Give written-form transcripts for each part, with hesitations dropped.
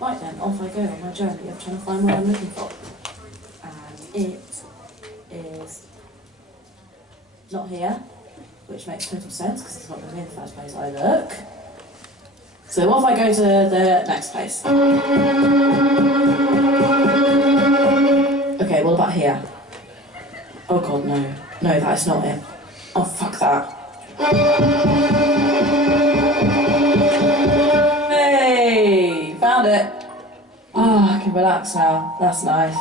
Right then, off I go on my journey of trying to find what I'm looking for. And it is not here, which makes total sense because it's not going to be in the first place I look. So off I go to the next place. Okay, what about here? Oh god, no. No, that is not it. Oh, fuck that. Hey! Found it! Oh, I can relax now. That's nice.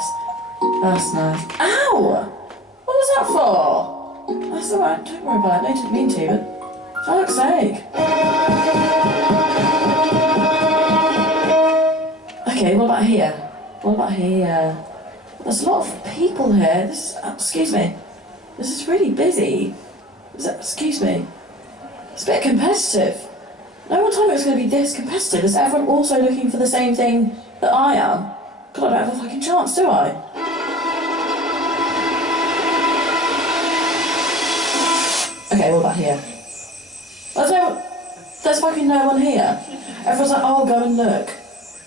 That's nice. Ow! What was that for? That's alright, don't worry about it. I didn't mean to, but for fuck's sake. Okay, what about here? What about here? There's a lot of people here. This is, excuse me. This is really busy. Excuse me. It's a bit competitive. No one told me it was going to be this competitive. Is everyone also looking for the same thing that I am? God, I don't have a fucking chance, do I? Okay, what about here? There's fucking no one here. Everyone's like, oh, go and look.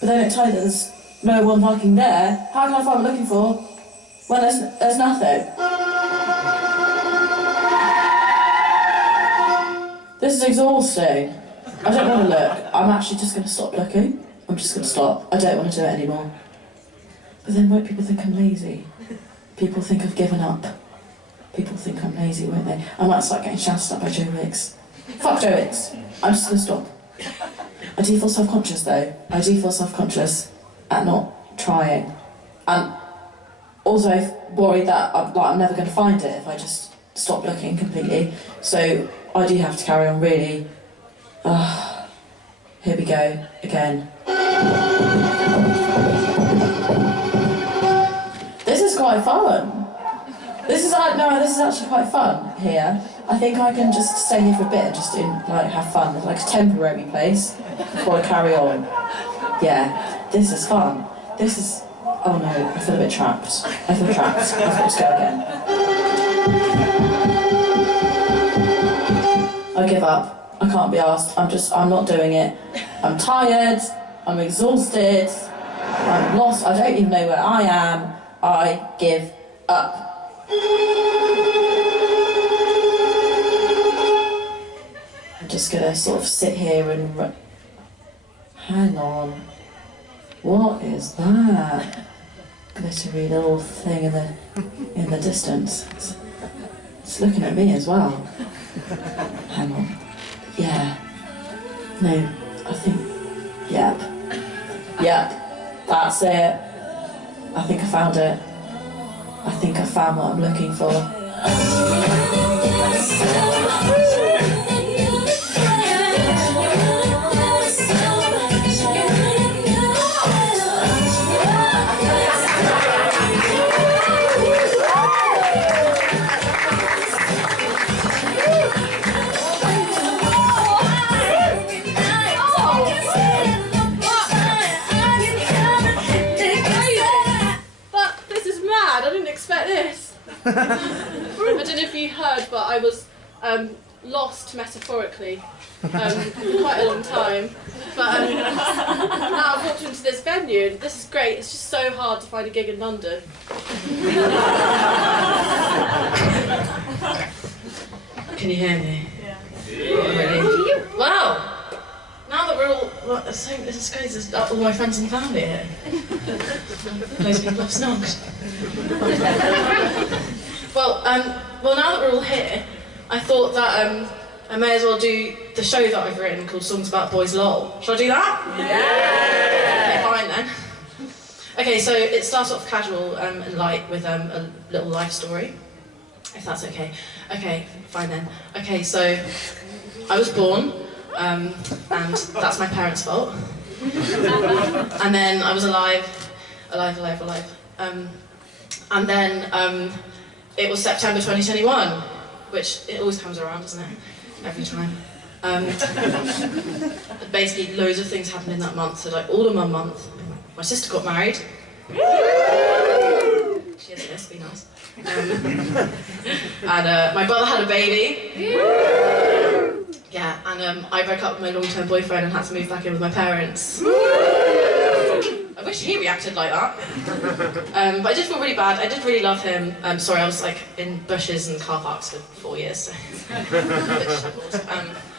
But they don't tell you that there's no one fucking there. How can I find what I'm looking for when there's nothing? This is exhausting. I don't want to look. I'm actually just going to stop looking. I'm just going to stop. I don't want to do it anymore. But then won't people think I'm lazy? People think I've given up. People think I'm lazy, won't they? I might start getting shouted at by Joe Wicks. Fuck Joe Wicks. I'm just going to stop. I do feel self-conscious though. I do feel self-conscious at not trying. And also worried that I'm never going to find it if I just stop looking completely. So I do have to carry on really. Here we go, again. This is quite fun. This is actually quite fun here. I think I can just stay here for a bit and just have fun. It's like a temporary place before I carry on. Yeah, this is fun. This is, oh no, I feel a bit trapped. I feel trapped. I've got to go again. I give up. I can't be asked. I'm not doing it. I'm tired. I'm exhausted. I'm lost. I don't even know where I am. I give up. I'm just gonna sort of sit here and hang on. What is that? Glittery little thing in the distance. It's looking at me as well. Hang on. Yeah. No, I think. Yep. Yep. That's it. I think I found it. I think I found what I'm looking for. I don't know if you heard, but I was lost metaphorically for quite a long time. But now I've walked into this venue, and this is great. It's just so hard to find a gig in London. Can you hear me? Yeah. Really? Wow! Now that we're all, this is crazy, there's all my friends and family here. Those people have snogged. Well, now that we're all here, I thought that I may as well do the show that I've written called Songs About Boys LOL. Shall I do that? Yeah! Okay, fine then. Okay, so it starts off casual and light with a little life story, if that's okay. Okay, fine then. Okay, so I was born, and that's my parents' fault. And then I was alive. And then it was September 2021, which it always comes around, doesn't it? Every time. Basically, loads of things happened in that month. So, like, all in 1 month. My sister got married. She has this, be nice. And my brother had a baby. Yeah, and I broke up with my long-term boyfriend and had to move back in with my parents. I wish he reacted like that. But I did feel really bad. I did really love him. Sorry, I was like in bushes and car parks for 4 years, so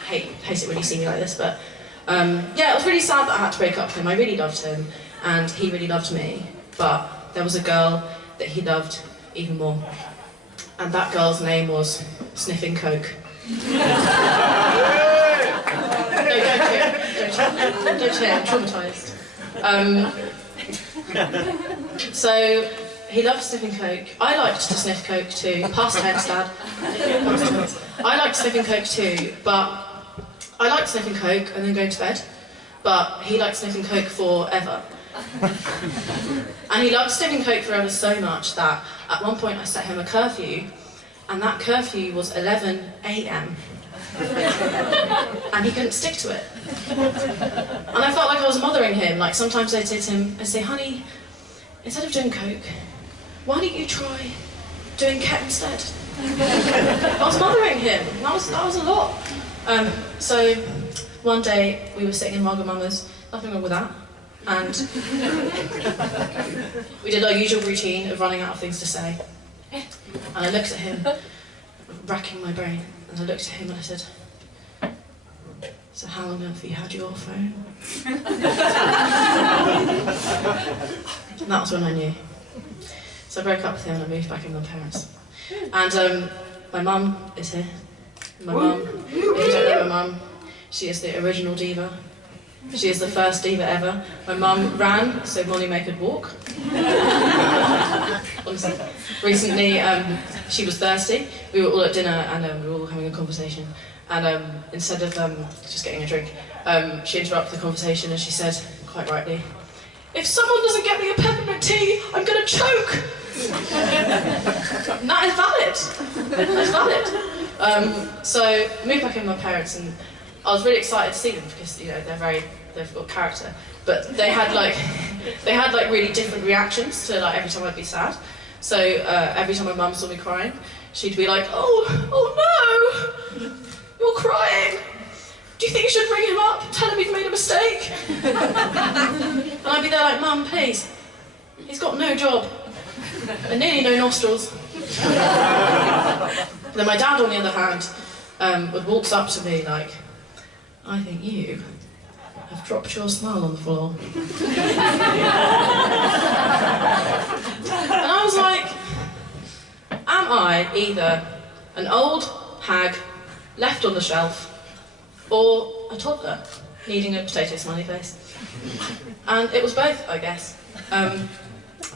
hate it when you see me like this, but yeah, it was really sad that I had to break up with him. I really loved him, and he really loved me, but there was a girl that he loved even more, and that girl's name was Sniffing Coke. No, don't cheer, I'm traumatised. So, he loved sniffing coke. I liked to sniff coke too. Past tense, Dad. Past tense. I liked sniffing coke too, but I liked sniffing coke and then going to bed. But he liked sniffing coke forever. And he loved sniffing coke forever so much that at one point I set him a curfew, and that curfew was 11 AM. And he couldn't stick to it. And I felt like I was mothering him. Like sometimes I'd say to him, I'd say, honey, instead of doing coke, why don't you try doing ket instead? I was mothering him. That was a lot. So one day we were sitting in Wagamama's, nothing wrong with that, and we did our usual routine of running out of things to say. And I looked at him, racking my brain, and I looked at him and I said, so how long have you had your phone? And that was when I knew. So I broke up with him and I moved back in with my parents. And my mum is here. My mum, if you don't know my mum, she is the original diva. She is the first diva ever. My mum ran so Molly-Mae could walk. Honestly. Recently, she was thirsty. We were all at dinner and we were all having a conversation. And instead of just getting a drink, she interrupted the conversation and she said, quite rightly, if someone doesn't get me a peppermint tea, I'm going to choke! And that is valid. That is valid. So I moved back in with my parents and I was really excited to see them because, you know, they've got character. But they had like really different reactions to like every time I'd be sad. So every time my mum saw me crying, she'd be like, oh no, you're crying. Do you think you should ring him up, tell him you've made a mistake? And I'd be there like, Mum, please. He's got no job and nearly no nostrils. Then my dad, on the other hand, would walk up to me like, I think you have dropped your smile on the floor. And I was like, am I either an old hag left on the shelf or a toddler needing a potato smiley face? And it was both, I guess.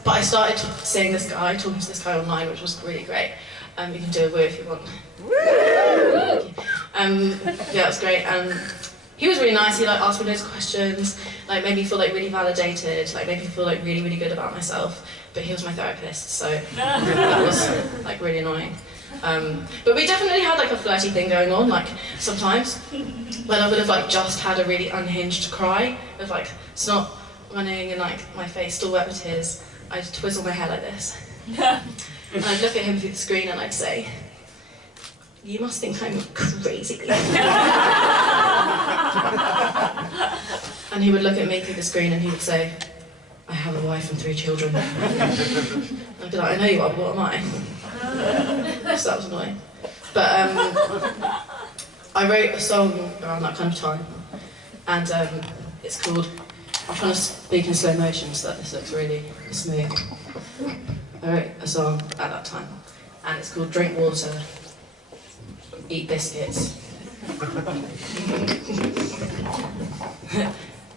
But I started seeing this guy, talking to this guy online, which was really great. You can do a woo if you want. Yeah, it was great. He was really nice. He like asked me loads of questions, like made me feel like really validated, like made me feel like really, really good about myself. But he was my therapist, so that was like really annoying. But we definitely had like a flirty thing going on. Like sometimes when I would have like just had a really unhinged cry with like snot running and like my face still wet with tears, I'd twizzle my hair like this. And I'd look at him through the screen and I'd say, you must think I'm crazy. And he would look at me through the screen and he would say, I have a wife and 3 children. I'd be like, I know you are, but what am I? So that was annoying. But I wrote a song around that kind of time, and it's called, I'm trying to speak in slow motion so that this looks really smooth. I wrote a song at that time, and it's called Drink Water, Eat Biscuits,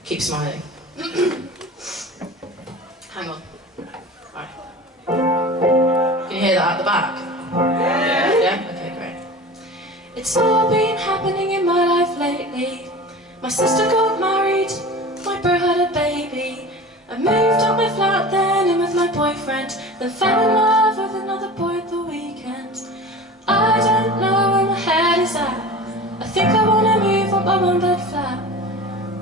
Keep Smiling. Hang on. Right. Can you hear that at the back? Yeah? Okay, great. It's all been happening in my life lately. My sister got married, my bro had a baby. I moved out my flat then in with my boyfriend, then fell in love with another boy at the weekend. I don't know where my head is at. I think I wanna move on my one bed flat.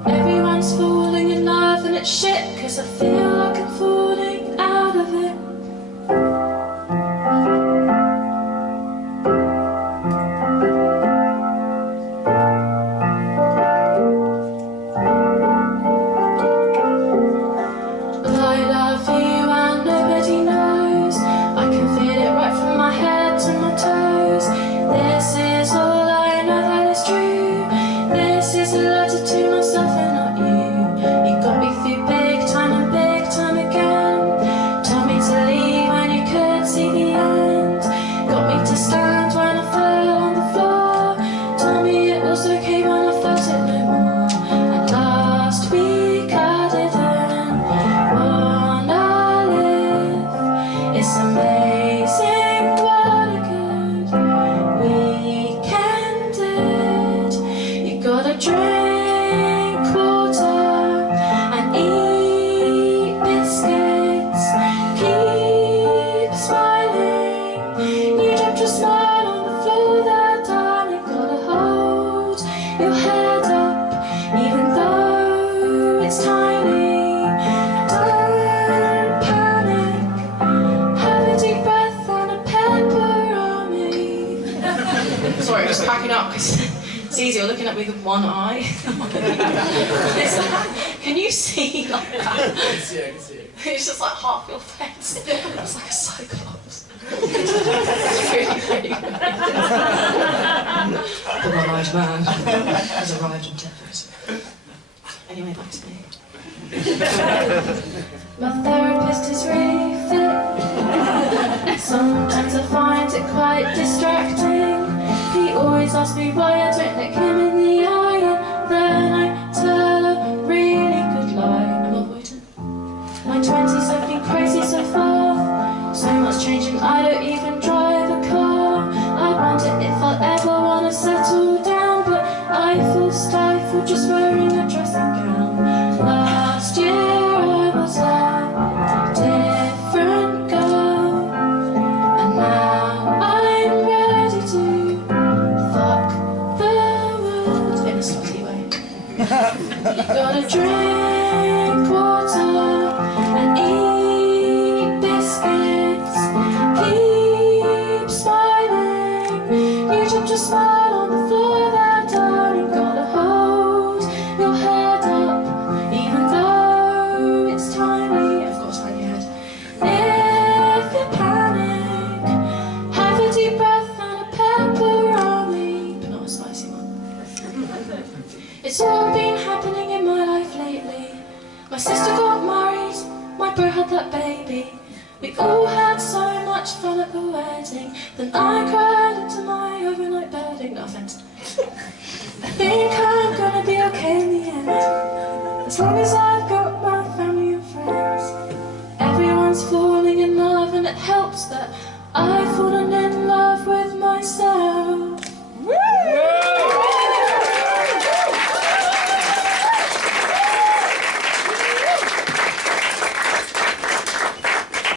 Everyone's falling in love and it's shit, cause I feel like I'm falling out of it. it no more. And last week I didn't wanna live. It's amazing what a good weekend did. You gotta drink water and eat biscuits. Keep smiling. You dropped your smile on the floor that time. You gotta hold your head up, even though it's tiny. Don't panic. Have a deep breath and a pepperoni. Sorry, I'm just cracking up because it's easier looking at me with one eye. Can you see like that? I can see it. It's just like half your face. It's like a cyclops. It's really good. The one-eyed man has arrived in Tepford. Anyway, back to me. My therapist is really fit. Sometimes I find it quite distracting. He always asks me why I don't look him in the eye, and then I tell a really good lie. I'm avoidant. My 20s have been crazy so far. So much changing, I don't even drive a car. I wonder if I'll ever want to settle down, but I feel stifled just wearing a dressing gown. Last year I was a different girl, and now I'm ready to fuck the world in a slutty way. You gotta drink water and eat biscuits. Keep smiling. You dropped your smile on the floor that time. You gotta hold your head up, even though it's tiny. I've got a tiny head. If you panic, have a deep breath and a pepperoni, but not a spicy one. It's all been happening in my life lately. My sister got married, my bro had that baby. We all had so much fun at the wedding. Then I cried into my overnight bedding. No offense. I think I'm gonna be okay in the end, as long as I've got my family and friends. Everyone's falling in love, and it helps that